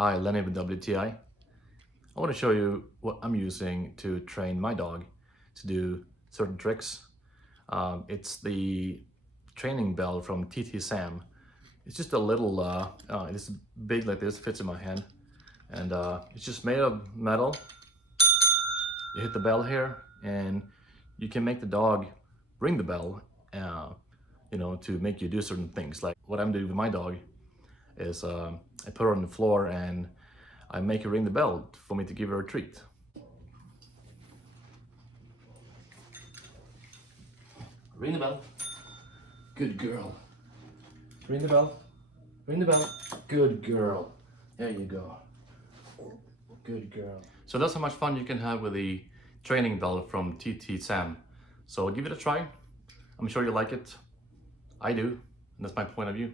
Hi, Lenny with WTI. I want to show you what I'm using to train my dog to do certain tricks. It's the training bell from TTSAM. It's just a little, it's big like this, fits in my hand. And it's just made of metal. You hit the bell here and you can make the dog ring the bell, to make you do certain things. Like what I'm doing with my dog is I put her on the floor and I make her ring the bell for me to give her a treat. Ring the bell. Good girl. Ring the bell. Ring the bell. Good girl. There you go. Good girl. So that's how much fun you can have with the training bell from TTSAM. So give it a try. I'm sure you like it. I do, and that's my point of view.